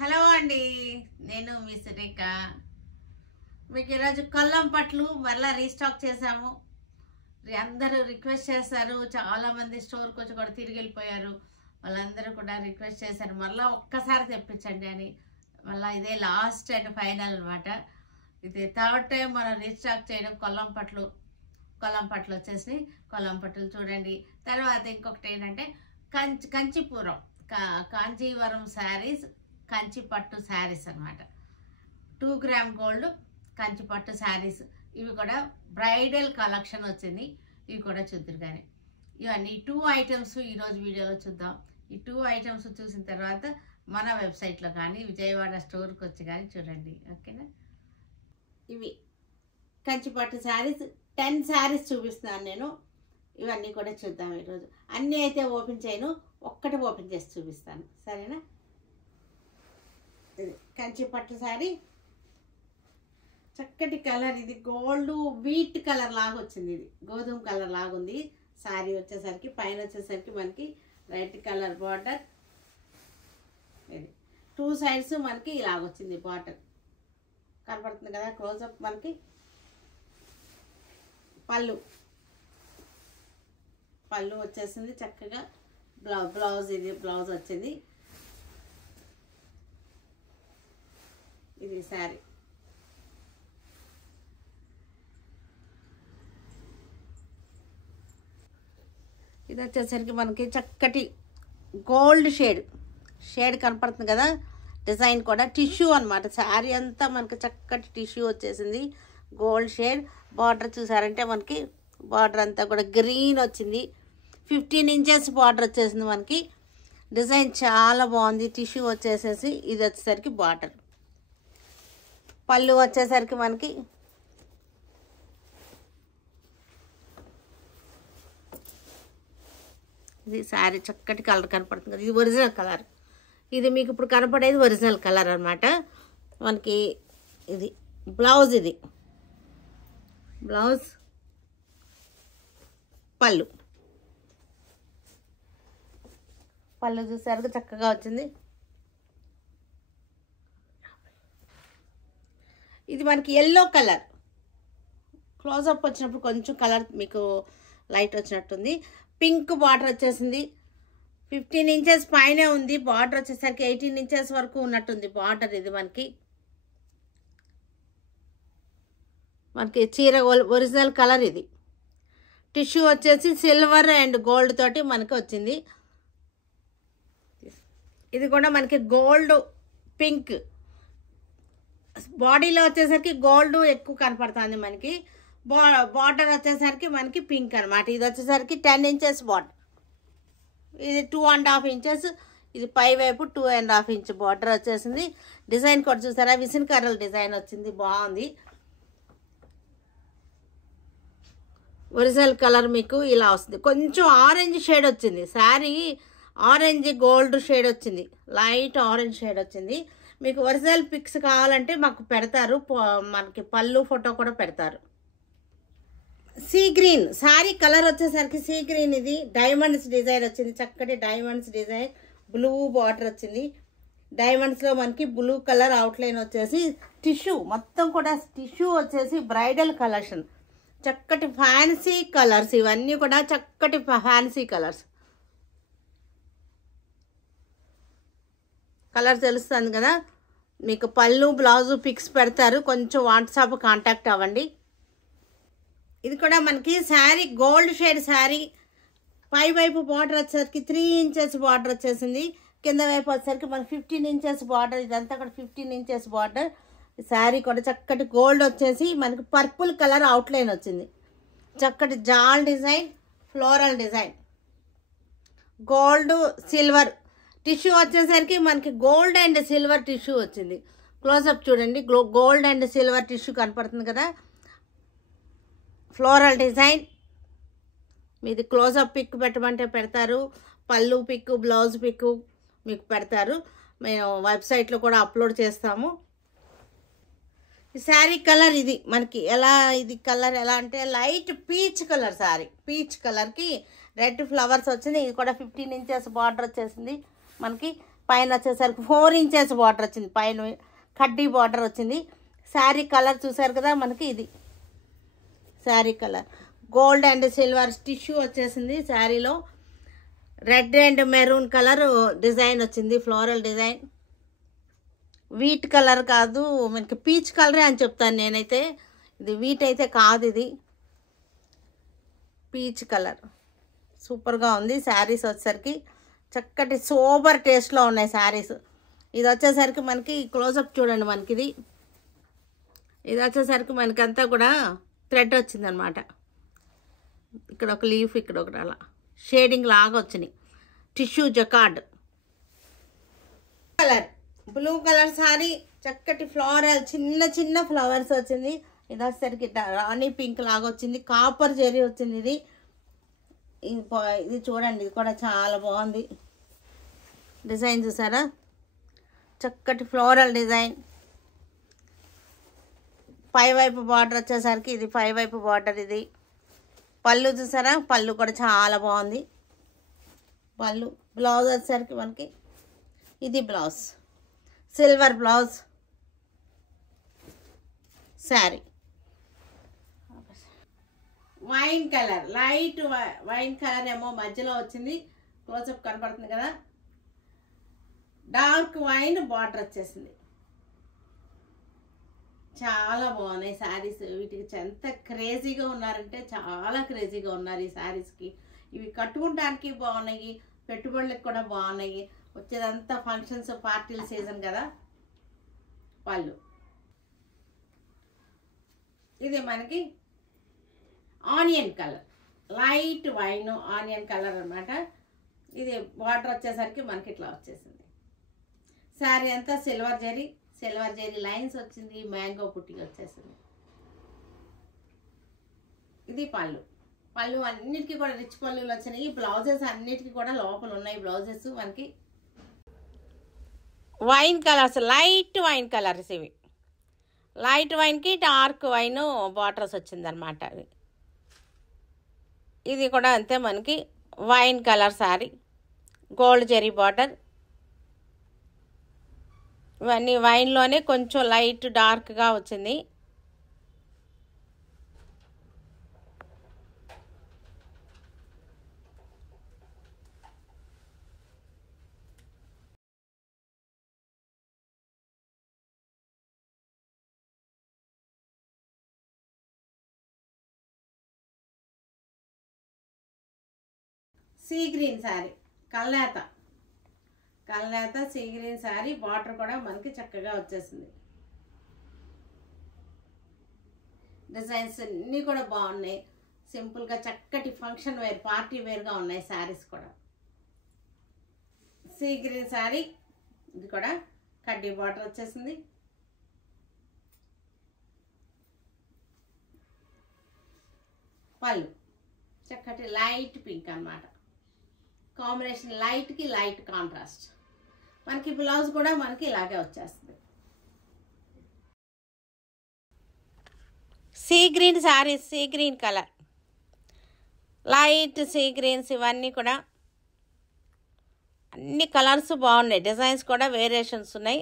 Hello అండి, నేను మీ సురేఖ. మీకు ఈరోజు కొల్లం పట్లు మళ్ళీ రీస్టాక్ చేసాము. అందరూ రిక్వెస్ట్ చేశారు, చాలామంది స్టోర్కి వచ్చి కూడా తిరిగి వెళ్ళిపోయారు. వాళ్ళందరూ కూడా రిక్వెస్ట్ చేశారు మళ్ళీ ఒక్కసారి తెప్పించండి అని. మళ్ళీ ఇదే లాస్ట్ అండ్ ఫైనల్ అనమాట. ఇది థర్డ్ టైం మనం రీస్టాక్ చేయడం. కొల్లం పట్లు వచ్చేసి కొల్లం పట్లు చూడండి. తర్వాత ఇంకొకటి ఏంటంటే కంచిపురం కాంచీవరం శారీస్, కంచి పట్టు శారీస్ అనమాట. 2 గ్రామ్ గోల్డ్ కంచి పట్టు శారీస్. ఇవి కూడా బ్రైడల్ కలెక్షన్ వచ్చింది. ఇవి కూడా చూద్దరు. కానీ ఇవన్నీ 2 ఐటమ్స్ ఈరోజు వీడియోలో చూద్దాం. ఈ 2 ఐటమ్స్ చూసిన తర్వాత మన వెబ్సైట్లో కానీ విజయవాడ స్టోర్కి వచ్చి కానీ చూడండి, ఓకేనా. ఇవి కంచి పట్టు శారీస్ 10 శారీస్ చూపిస్తున్నాను నేను. ఇవన్నీ కూడా చూద్దాం ఈరోజు. అన్నీ అయితే ఓపెన్ చేయను, ఒక్కటి ఓపెన్ చేసి చూపిస్తాను, సరేనా. ఇది కంచి పట్టు శారీ, చక్కటి కలర్. ఇది గోల్డ్ వీట్ కలర్ లాగా వచ్చింది. ఇది గోధుమ కలర్ లాగా ఉంది శారీ వచ్చేసరికి. పైన వచ్చేసరికి మనకి రెడ్ కలర్ బార్డర్. ఇది 2 సైడ్స్ మనకి ఇలాగొచ్చింది బార్డర్, కనపడుతుంది కదా క్లోజప్. మనకి పళ్ళు వచ్చేసింది చక్కగా. బ్లౌజ్ ఇది బ్లౌజ్ వచ్చింది. ఇది శారీ. ఇది వచ్చేసరికి మనకి చక్కటి గోల్డ్ షేడ్ కనపడుతుంది కదా. డిజైన్ కూడా టిష్యూ అనమాట. శారీ అంతా మనకి చక్కటి టిష్యూ వచ్చేసింది, గోల్డ్ షేడ్. బార్డర్ చూసారంటే మనకి బార్డర్ అంతా కూడా గ్రీన్ వచ్చింది. 15 ఇంచెస్ బార్డర్ వచ్చేసింది మనకి. డిజైన్ చాలా బాగుంది. టిష్యూ వచ్చేసేసి ఇది వచ్చేసరికి బార్డర్. పళ్ళు వచ్చేసరికి మనకి ఇది శారీ చక్కటి కలర్ కనపడుతుంది కదా. ఇది ఒరిజినల్ కలర్. ఇది మీకు ఇప్పుడు కనపడేది ఒరిజినల్ కలర్ అనమాట. మనకి ఇది బ్లౌజ్. ఇది బ్లౌజ్, పళ్ళు చూసారు చక్కగా వచ్చింది. ఇది మనకి ఎల్లో కలర్. క్లోజప్ వచ్చినప్పుడు కొంచెం కలర్ మీకు లైట్ వచ్చినట్టుంది. పింక్ బార్డర్ వచ్చేసింది. 15 ఇంచెస్ పైనే ఉంది బార్డర్. వచ్చేసరికి 18 ఇంచెస్ వరకు ఉన్నట్టుంది బార్డర్. ఇది మనకి చీర ఒరిజినల్ కలర్. ఇది టిష్యూ వచ్చేసి సిల్వర్ అండ్ గోల్డ్ తోటి మనకి వచ్చింది. ఇది కూడా మనకి గోల్డ్ పింక్. బాడీలో వచ్చేసరికి గోల్డ్ ఎక్కువ కనపడుతుంది మనకి. బార్డర్ వచ్చేసరికి మనకి పింక్ అనమాట. ఇది వచ్చేసరికి 10 ఇంచెస్ బార్డర్. ఇది 2.5 ఇంచెస్. ఇది పై వైపు 2.5 ఇంచ్ బార్డర్ వచ్చేసింది. డిజైన్ కూడా చూసారా, విసిన్ కర్రల డిజైన్ వచ్చింది, బాగుంది. ఒరిజినల్ కలర్ మీకు ఇలా వస్తుంది. కొంచెం ఆరెంజ్ షేడ్ వచ్చింది శారీ. ఆరెంజ్ గోల్డ్ షేడ్ వచ్చింది, లైట్ ఆరెంజ్ షేడ్ వచ్చింది. మీకు ఒరిజినల్ పిక్స్ కావాలంటే మాకు పెడతారు, మనకి పళ్ళు ఫోటో కూడా పెడతారు. సీ గ్రీన్ శారీ కలర్ వచ్చేసరికి సీ గ్రీన్. ఇది డైమండ్స్ డిజైన్ వచ్చింది, చక్కటి డైమండ్స్ డిజైన్. బ్లూ బార్డర్ వచ్చింది. డైమండ్స్లో మనకి బ్లూ కలర్ అవుట్లైన్ వచ్చేసి టిష్యూ మొత్తం కూడా టిష్యూ వచ్చేసి బ్రైడల్ కలెక్షన్. చక్కటి ఫ్యాన్సీ కలర్స్. ఇవన్నీ కూడా చక్కటి ఫ్యాన్సీ కలర్స్. కలర్ తెలుస్తుంది కదా మీకు. పళ్ళు బ్లౌజు పిక్స్ పెడతారు, కొంచెం వాట్సాప్ కాంటాక్ట్ అవ్వండి. ఇది కూడా మనకి శారీ గోల్డ్ షేడ్ శారీ. పై వైపు బార్డర్ వచ్చేసరికి 3 ఇంచెస్ బార్డర్ వచ్చేసింది. కింద వైపు వచ్చేసరికి మనకి 15 ఇంచెస్ బార్డర్. ఇదంతా కూడా 15 ఇంచెస్ బార్డర్. శారీ కూడా చక్కటి గోల్డ్ వచ్చేసి మనకి పర్పుల్ కలర్ అవుట్లైన్ వచ్చింది. చక్కటి జాల్ design, floral design, gold silver. Tissue వచ్చేసరికి మనకి గోల్డ్ అండ్ సిల్వర్ టిష్యూ వచ్చింది. క్లోజప్ చూడండి, గోల్డ్ అండ్ సిల్వర్ టిష్యూ కనపడుతుంది కదా. Floral design. మీది క్లోజప్ పిక్ పెట్టమంటే పెడతారు, పళ్ళు పిక్, బ్లౌజ్ పిక్ మీకు పెడతారు. మేము వెబ్సైట్లో కూడా అప్లోడ్ చేస్తాము. ఈ శారీ కలర్ ఇది మనకి ఎలా, ఇది కలర్ ఎలా అంటే light peach colour sari. Peach కలర్కి రెడ్ ఫ్లవర్స్ వచ్చింది. ఇది కూడా 15 ఇంచెస్ బార్డర్ వచ్చేసింది మనకి. పైన వచ్చేసరికి 4 ఇంచెస్ బార్డర్ వచ్చింది, పైన కడ్డీ బార్డర్ వచ్చింది. శారీ కలర్ చూసారు కదా మనకి, ఇది sari colour gold and silver tissue వచ్చేసింది. శారీలో red and maroon colour design వచ్చింది, ఫ్లోరల్ డిజైన్. వీట్ కలర్ కాదు, మనకి పీచ్ కలరే అని చెప్తాను నేనైతే. ఇది వీట్ అయితే కాదు, ఇది పీచ్ కలర్. సూపర్గా ఉంది. శారీస్ వచ్చేసరికి చక్కటి సోబర్ టేస్ట్లో ఉన్నాయి శారీస్. ఇది వచ్చేసరికి మనకి క్లోజప్ చూడండి, మనకి ఇది వచ్చేసరికి మనకంతా కూడా థ్రెడ్ వచ్చిందనమాట. ఇక్కడ ఒక లీఫ్, ఇక్కడ ఒకటి అలా షేడింగ్ లాగా వచ్చినాయి. Tissue jacquard colour, blue colour sorry, చక్కటి ఫ్లోరల్ చిన్న చిన్న ఫ్లవర్స్ వచ్చింది. ఇది వచ్చేసరికి రాణి పింక్ లాగా వచ్చింది, కాపర్ జెరీ వచ్చింది. ఇది చూడండి, ఇది కూడా చాలా బాగుంది. డిజైన్ చూసారా, చక్కటి ఫ్లోరల్ డిజైన్. పై వైపు బార్డర్ వచ్చేసరికి ఇది పై వైపు బార్డర్. ఇది పళ్ళు చూసారా, పళ్ళు కూడా చాలా బాగుంది. పళ్ళు బ్లౌజ్ వచ్చేసరికి మనకి ఇది blouse, silver blouse. Sari wine colour, light wine colour ఏమో మధ్యలో వచ్చింది, క్లోజప్ కనపడుతుంది కదా. డార్క్ వైన్ బార్డర్ వచ్చేసింది. చాలా బాగున్నాయి శారీస్. వీటికి ఎంత క్రేజీగా ఉన్నారంటే చాలా క్రేజీగా ఉన్నారు ఈ శారీస్కి. ఇవి కట్టుకుంటానికి బాగున్నాయి, పెట్టుబడులకు కూడా బాగున్నాయి. వచ్చేదంతా ఫంక్షన్స్ పార్టీల సీజన్ కదా. పళ్ళు ఇది మనకి onion colour, light wine onion colour అనమాట. ఇది బార్డర్ వచ్చేసరికి మనకి ఇట్లా వచ్చేసింది. శారీ అంతా సిల్వర్ జరీ లైన్స్ వచ్చింది, మ్యాంగో పుట్టి వచ్చేసింది. ఇది పళ్ళు అన్నిటికీ కూడా రిచ్ పళ్ళులు వచ్చినాయి. బ్లౌజెస్ అన్నిటికీ కూడా లోపల ఉన్నాయి బ్లౌజెస్. మనకి wine colours, light wine colours. ఇవి లైట్ వైన్కి డార్క్ వైన్ బార్డర్స్ వచ్చిందనమాట. ఇది కూడా అంతే, మనకి wine colour sari, gold zari border. ఇవన్నీ వైన్లోనే కొంచెం లైట్ డార్క్గా వచ్చింది. సీ గ్రీన్ శారీ, కల్నేత సీ గ్రీన్ శారీ. బార్డర్ కూడా మనకి చక్కగా వచ్చేసింది. డిజైన్స్ అన్నీ కూడా బాగున్నాయి. సింపుల్గా చక్కటి ఫంక్షన్ వేర్, పార్టీ వేర్గా ఉన్నాయి శారీస్ కూడా. సీ గ్రీన్ శారీ, ఇది కూడా కడ్డీ బార్డర్ వచ్చేసింది. పళ్ళు చక్కటి లైట్ పింక్ అన్నమాట. కాంబినేషన్ లైట్కి లైట్ కాంట్రాస్ట్. మనకి బ్లౌజ్ కూడా మనకి ఇలాగే వచ్చేస్తుంది. Sea green sari, sea green colour, light sea greens. ఇవన్నీ కూడా అన్ని కలర్స్ బాగున్నాయి. డిజైన్స్ కూడా వేరియేషన్స్ ఉన్నాయి.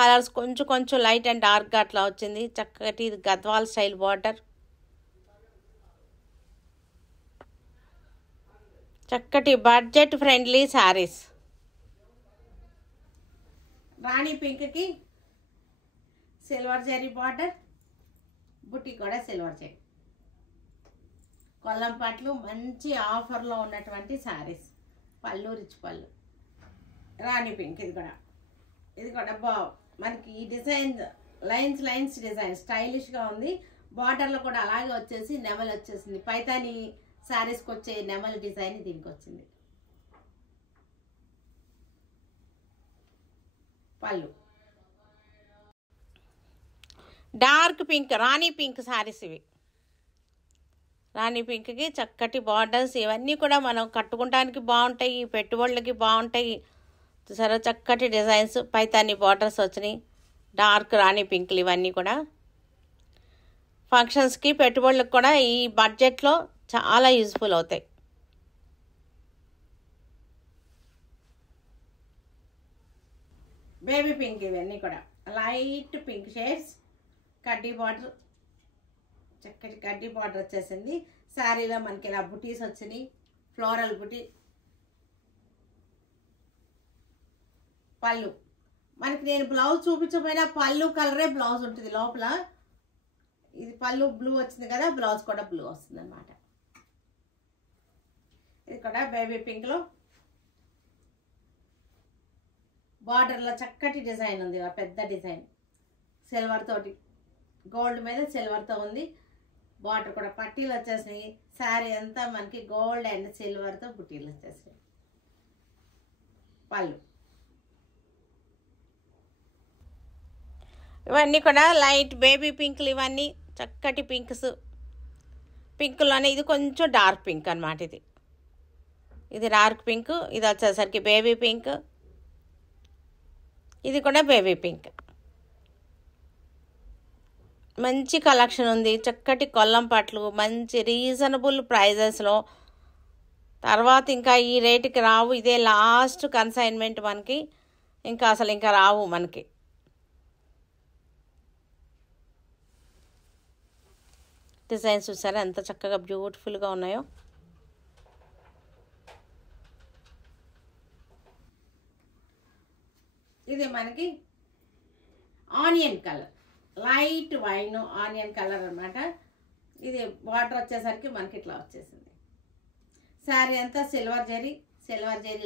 కలర్స్ కొంచెం లైట్ అండ్ డార్క్గా అట్లా వచ్చింది. చక్కటి గద్వాల్ స్టైల్ బార్డర్, చక్కటి బడ్జెట్ ఫ్రెండ్లీ శారీస్. రాణి పింక్కి సిల్వర్ జరీ బార్డర్, బుట్టి కూడా సిల్వర్ జరీ. కొల్లం పట్లు మంచి ఆఫర్లో ఉన్నటువంటి శారీస్. పళ్ళు రిచ్ పళ్ళు. రాణి పింక్, ఇది కూడా మనకి ఈ డిజైన్ లైన్స్ డిజైన్ స్టైలిష్గా ఉంది. బార్డర్లో కూడా అలాగే వచ్చేసి నెమలి వచ్చేసింది. పైతాని శారీస్కి వచ్చే నెమలి డిజైన్ దీనికి వచ్చింది. పళ్ళు డార్క్ పింక్, రాణి పింక్ శారీస్. ఇవి రాణి పింక్కి చక్కటి బార్డర్స్. ఇవన్నీ కూడా మనం కట్టుకోవడానికి బాగుంటాయి, పెట్టుబడులకి బాగుంటాయి. సరే చక్కటి డిజైన్స్, పైతాని బార్డర్స్ వచ్చినాయి. డార్క్ రాణి పింక్లు ఇవన్నీ కూడా ఫంక్షన్స్కి పెట్టుబడులకు కూడా ఈ బడ్జెట్లో చాలా యూజ్ఫుల్ అవుతాయి. బేబీ పింక్ ఇవన్నీ కూడా లైట్ పింక్ షేడ్స్. కడ్డీ బార్డర్, చక్కటి కడ్డీ బార్డర్ వచ్చేసింది. శారీలో మనకి ఇలా బుటీస్ వచ్చినాయి, ఫ్లోరల్ బుటీ. పళ్ళు మనకి నేను బ్లౌజ్ చూపించకపోయినా పళ్ళు కలరే బ్లౌజ్ ఉంటుంది లోపల. ఇది పళ్ళు బ్లూ వచ్చింది కదా, బ్లౌజ్ కూడా బ్లూ వస్తుంది అన్నమాట. ఇది కూడా బేబీ పింక్లో బార్డర్లో చక్కటి డిజైన్ ఉంది, పెద్ద డిజైన్ సిల్వర్ తోటి, గోల్డ్ మీద సిల్వర్తో ఉంది. బార్డర్ కూడా పట్టీలు వచ్చేసినాయి. శారీ అంతా మనకి గోల్డ్ అండ్ సిల్వర్తో బుట్టీలు వచ్చేసినాయి. పళ్ళు ఇవన్నీ కూడా లైట్ బేబీ పింక్లు, ఇవన్నీ చక్కటి పింక్స్. పింక్లోనే ఇది కొంచెం డార్క్ పింక్ అన్నమాట. ఇది డార్క్ పింక్, ఇది వచ్చేసరికి బేబీ పింక్, ఇది కూడా బేబీ పింక్. మంచి కలెక్షన్ ఉంది, చక్కటి కొల్లం పట్లు, మంచి రీజనబుల్ ప్రైజెస్లో. తర్వాత ఇంకా ఈ రేటుకి రావు, ఇదే లాస్ట్ కన్సైన్మెంట్ మనకి, ఇంకా అసలు ఇంకా రావు మనకి. డిజైన్స్ చూసారా ఎంత చక్కగా బ్యూటిఫుల్గా ఉన్నాయో. ఇది మనకి onion colour, light wine onion colour అన్నమాట. ఇది బార్డర్ వచ్చేసరికి మనకి ఇట్లా వచ్చేసింది. శారీ అంతా సిల్వర్ జరీ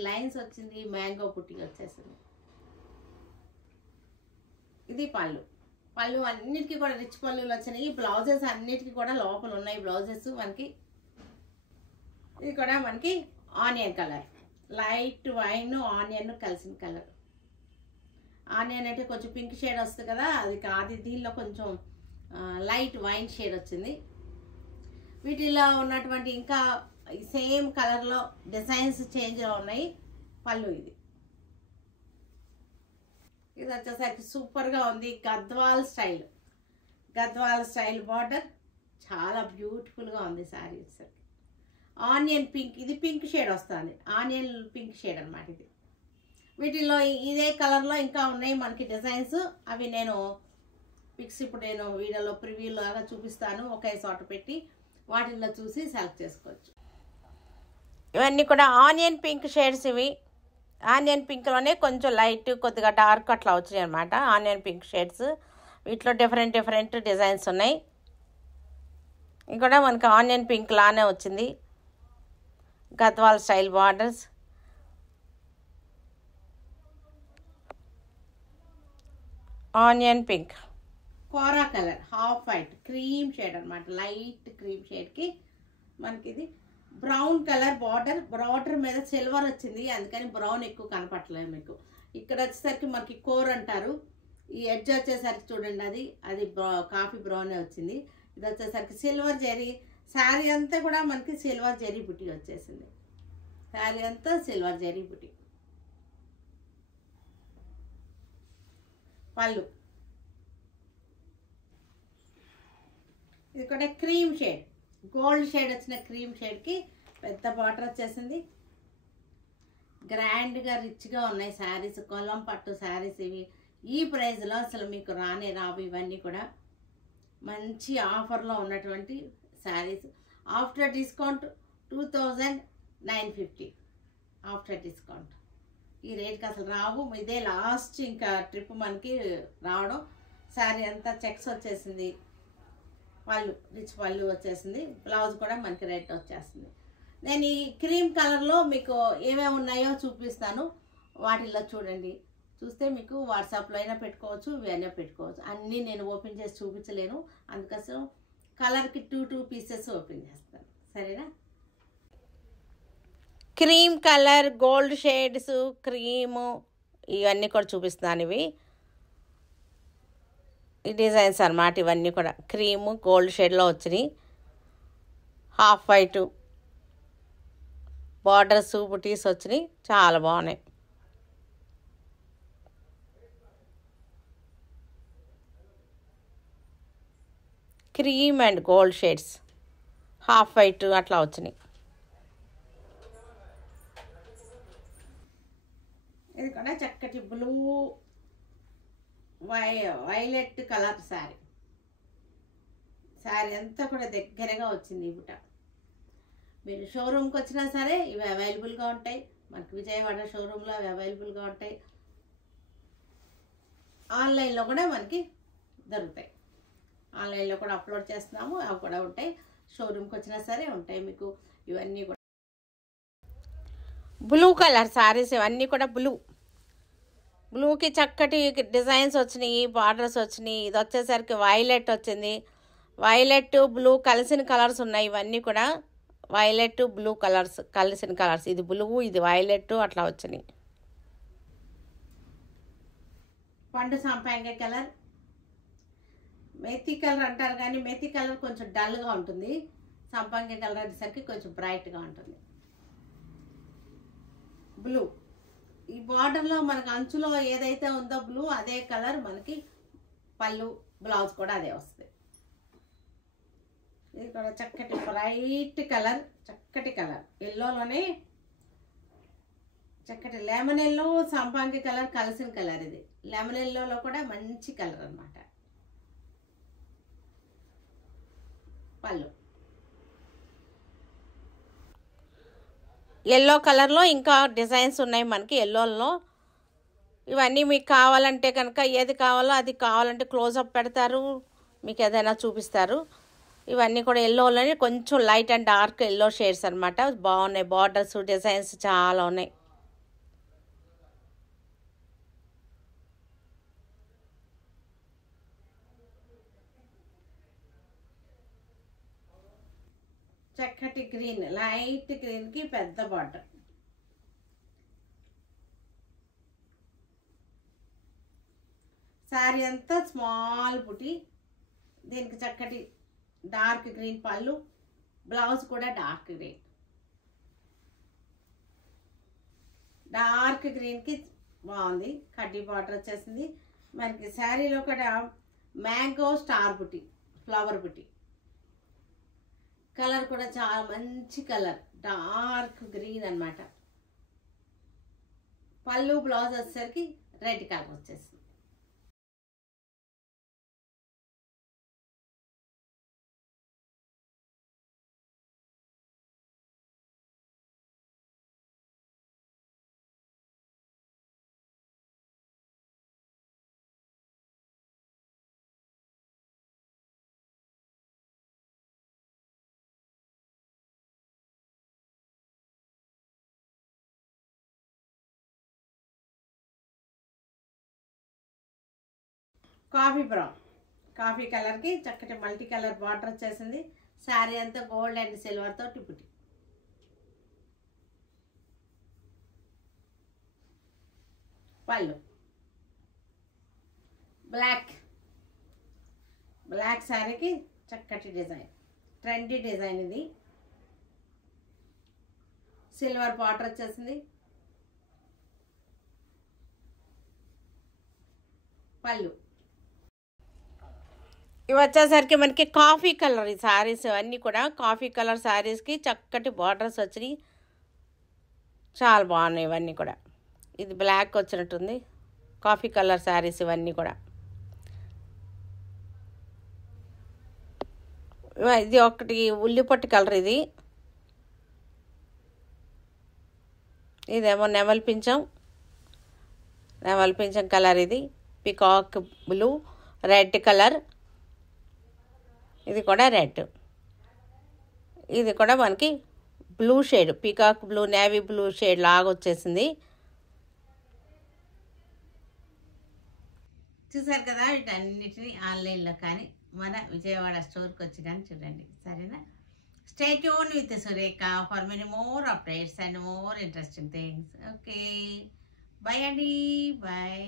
లైన్స్ వచ్చింది, మ్యాంగో పుట్టి వచ్చేసింది. ఇది పళ్ళు అన్నిటికీ కూడా రిచ్ పళ్ళులు వచ్చినాయి. బ్లౌజెస్ అన్నిటికీ కూడా లోపల ఉన్నాయి బ్లౌజెస్ మనకి. ఇది కూడా మనకి onion colour, light wine onion కలిసిన కలర్. ఆనియన్ అంటే కొంచెం పింక్ షేడ్ వస్తుంది కదా, అది కాదు. దీనిలో కొంచెం లైట్ వైన్ షేడ్ వచ్చింది. వీటిలో ఉన్నటువంటి ఇంకా సేమ్ కలర్లో డిజైన్స్ చేంజ్లో ఉన్నాయి. పళ్ళు ఇది వచ్చేసరికి సూపర్గా ఉంది. గద్వాల్ స్టైల్ బార్డర్, చాలా బ్యూటిఫుల్గా ఉంది శారీ వచ్చేసరికి. ఆనియన్ పింక్, ఇది పింక్ షేడ్ వస్తుంది, ఆనియన్ పింక్ షేడ్ అనమాట ఇది. వీటిల్లో ఇదే కలర్లో ఇంకా ఉన్నాయి మనకి డిజైన్స్. అవి నేను పిక్స్ ఇప్పుడు నేను వీడియోలో ప్రివ్యూ లాగా చూపిస్తాను, ఒకే చోట పెట్టి వాటిల్లో చూసి సెలెక్ట్ చేసుకోవచ్చు. ఇవన్నీ కూడా ఆనియన్ పింక్ షేడ్స్. ఇవి ఆనియన్ పింక్లోనే కొంచెం లైట్, కొద్దిగా డార్క్ అట్లా వచ్చినాయి అనమాట ఆనియన్ పింక్ షేడ్స్. వీటిలో డిఫరెంట్ డిజైన్స్ ఉన్నాయి. ఇది కూడా మనకి ఆనియన్ పింక్ లానే వచ్చింది. Gadwal style borders. Onion pink, కోరా colour, half white, cream shade అనమాట. లైట్ క్రీమ్ షేడ్కి మనకి ఇది బ్రౌన్ కలర్ బార్డర్ మీద సిల్వర్ వచ్చింది, అందుకని బ్రౌన్ ఎక్కువ కనపట్లేదు మీకు. ఇక్కడ వచ్చేసరికి మనకి కోర్ అంటారు. ఈ ఎడ్జ్ వచ్చేసరికి చూడండి, అది కాఫీ బ్రౌనే వచ్చింది. ఇది వచ్చేసరికి సిల్వర్ జరీ. శారీ అంతా కూడా మనకి సిల్వర్ జరీ బుట్టి వచ్చేసింది. శారీ అంతా సిల్వర్ జరీ బుట్టి. పళ్ళు ఇది కూడా క్రీమ్ షేడ్, గోల్డ్ షేడ్ వచ్చిన క్రీమ్ షేడ్కి పెద్ద బార్డర్ వచ్చేసింది. గ్రాండ్గా రిచ్గా ఉన్నాయి శారీస్, కొల్లం పట్టు శారీస్ ఇవి. ఈ ప్రైస్లో అసలు మీకు రావు. ఇవన్నీ కూడా మంచి ఆఫర్లో ఉన్నటువంటి saris. After discount 2950 after discount. ఈ రేట్కి అసలు రావు. ఇదే లాస్ట్ ఇంకా ట్రిప్ మనకి రావడం. శారీ అంతా చెక్స్ వచ్చేసింది, పళ్ళు రిచ్ పళ్ళు వచ్చేసింది, బ్లౌజ్ కూడా మనకి రెడ్ వచ్చేస్తుంది. నేను ఈ క్రీమ్ కలర్లో మీకు ఏమేమి ఉన్నాయో చూపిస్తాను, వాటిల్లో చూడండి. చూస్తే మీకు వాట్సాప్లో అయినా పెట్టుకోవచ్చు, ఇవైనా పెట్టుకోవచ్చు. అన్నీ నేను ఓపెన్ చేసి చూపించలేను, అందుకోసం కలర్కి 2 పీసెస్ ఓపెన్ చేస్తాను, సరేనా. Cream colour, gold shades, cream ఇవన్నీ కూడా చూపిస్తున్నాను. ఈ డిజైన్స్ అన్నమాట. ఇవన్నీ కూడా క్రీము గోల్డ్ షేడ్లో వచ్చినాయి. హాఫ్ వైట్ బార్డర్స్ బుటీస్ వచ్చినాయి, చాలా బాగున్నాయి. Cream and gold shades, half white అట్లా వచ్చినాయి. ఇది కూడా చక్కటి blue violet colour sari. Sari అంతా కూడా దగ్గరగా వచ్చింది ఈ బుట్ట. మీరు షోరూమ్కి వచ్చినా సరే ఇవి అవైలబుల్గా ఉంటాయి. మనకి విజయవాడ షోరూంలో అవి అవైలబుల్గా ఉంటాయి. ఆన్లైన్లో కూడా మనకి దొరుకుతాయి. ఆన్లైన్లో కూడా అప్లోడ్ చేస్తున్నాము, అవి కూడా ఉంటాయి. షోరూమ్కి వచ్చినా సరే ఉంటాయి మీకు ఇవన్నీ కూడా. బ్లూ కలర్ శారీస్ ఇవన్నీ కూడా బ్లూకి చక్కటి డిజైన్స్ వచ్చినాయి, బార్డర్స్ వచ్చినాయి. ఇది వచ్చేసరికి వైలెట్ వచ్చింది. వైలెట్ బ్లూ కలిసిన కలర్స్ ఉన్నాయి. ఇవన్నీ కూడా వైలెట్ బ్లూ కలర్స్ కలిసిన కలర్స్. ఇది బ్లూ, ఇది వైలెట్ అట్లా వచ్చినాయి. పండు సంపంగి కలర్, మెతి కలర్ అంటారు కానీ మెతి కలర్ కొంచెం డల్గా ఉంటుంది. సంపంగి కలర్ అనేసరికి కొంచెం బ్రైట్గా ఉంటుంది. బ్లూ, ఈ బార్డర్లో మనకు అంచులో ఏదైతే ఉందో బ్లూ అదే కలర్ మనకి పళ్ళు, బ్లౌజ్ కూడా అదే వస్తుంది. ఇది కూడా చక్కటి బ్రైట్ కలర్, చక్కటి కలర్ ఎల్లోలోనే చక్కటి లెమన్ ఎల్లో సంపంగి కలర్ కలిసిన కలర్. ఇది లెమన్ ఎల్లోలో కూడా మంచి కలర్ అన్నమాట. పళ్ళు ఎల్లో కలర్లో ఇంకా డిజైన్స్ ఉన్నాయి మనకి ఎల్లోలో. ఇవన్నీ మీకు కావాలంటే కనుక ఏది కావాలో అది కావాలంటే క్లోజప్ పెడతారు, మీకు ఏదైనా చూపిస్తారు. ఇవన్నీ కూడా ఎల్లోలోనే కొంచెం light and dark yellow shades అనమాట. బాగున్నాయి. బార్డర్స్ డిజైన్స్ చాలా ఉన్నాయి. చక్కటి గ్రీన్, లైట్ గ్రీన్కి పెద్ద బార్డర్. శారీ అంతా స్మాల్ బుటీ. దీనికి చక్కటి డార్క్ గ్రీన్ పళ్ళు, బ్లౌజ్ కూడా డార్క్ గ్రీన్. డార్క్ గ్రీన్కి బాగుంది. కడ్డీ బార్డర్ వచ్చేసింది మనకి. శారీలో కూడా మ్యాంగో స్టార్ బుటీ, ఫ్లవర్ బుటీ. కలర్ కూడా చాలా మంచి కలర్, డార్క్ గ్రీన్ అన్నమాట. పళ్ళు బ్లౌజ్ వచ్చేసరికి రెడ్ కలర్ వచ్చేసింది. కాఫీ బ్రౌన్, కాఫీ కలర్కి చక్కటి మల్టీ కలర్ బార్డర్ వచ్చేసింది. శారీ అంతా గోల్డ్ అండ్ సిల్వర్తో టిపుటి. పళ్ళు బ్లాక్ శారీకి చక్కటి డిజైన్, ట్రెండీ డిజైన్. ఇది సిల్వర్ బార్డర్ వచ్చేసింది. పళ్ళు ఇవి వచ్చేసరికి మనకి కాఫీ కలర్. ఈ శారీస్ అన్నీ కూడా కాఫీ కలర్ శారీస్కి చక్కటి బార్డర్స్ వచ్చినాయి. చాలా బాగున్నాయి ఇవన్నీ కూడా. ఇది బ్లాక్ వచ్చినట్టుంది. కాఫీ కలర్ శారీస్ ఇవన్నీ కూడా. ఇది ఒకటి ఉల్లిపొట్టి కలర్. ఇదేమో నెమలి పింఛం కలర్. ఇది పికాక్ బ్లూ, రెడ్ కలర్. ఇది కూడా రెడ్. ఇది కూడా మనకి blue shade, peacock blue, navy blue shade లాగా వచ్చేసింది. చూసారు కదా, వీటన్నిటిని ఆన్లైన్లో కానీ మన విజయవాడ స్టోర్కి వచ్చి కానీ చూడండి. సరేనా? Stay tuned with Surekha for many more updates and more interesting things. Okay, bye అండి, బాయ్.